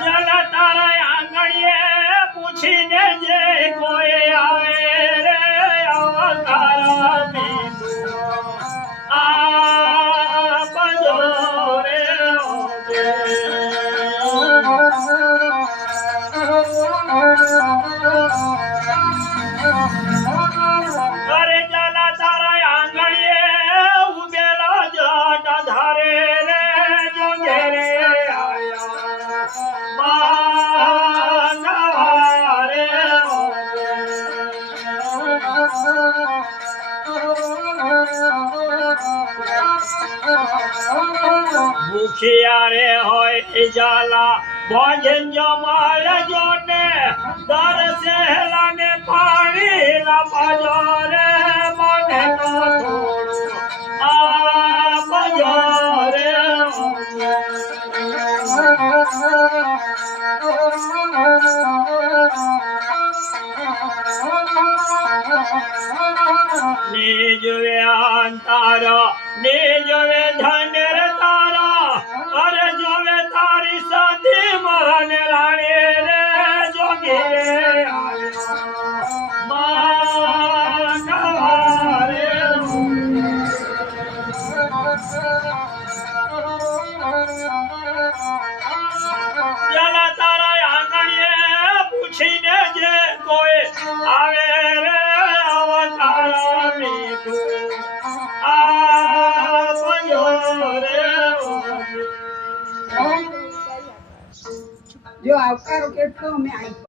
જલા તારા આંગણીએ પૂછીને જે કોઈ આવે રે અવતાર બીજું આ બજો રે અરે જલા તારા આંગણીએ ઉભેલા જટ ધારે રે જોગે રે ભૂખિયા રે હોય जाला ભોજન જમાય જોને દર સહેલા ને પાણી લાપજો રે મને તો થોડું આ બજો રે નિજવે અંતારા નિજવે ધનેર તારા અરે જોવે તારી સાથી મરને રાણી રે જોગી રે માનવા રે જલા તારા આંગણીએ પૂછીને જે કોઈ આવે રે અવતાર બીજું આ બજો રે જો આવકારો કેટલો અમે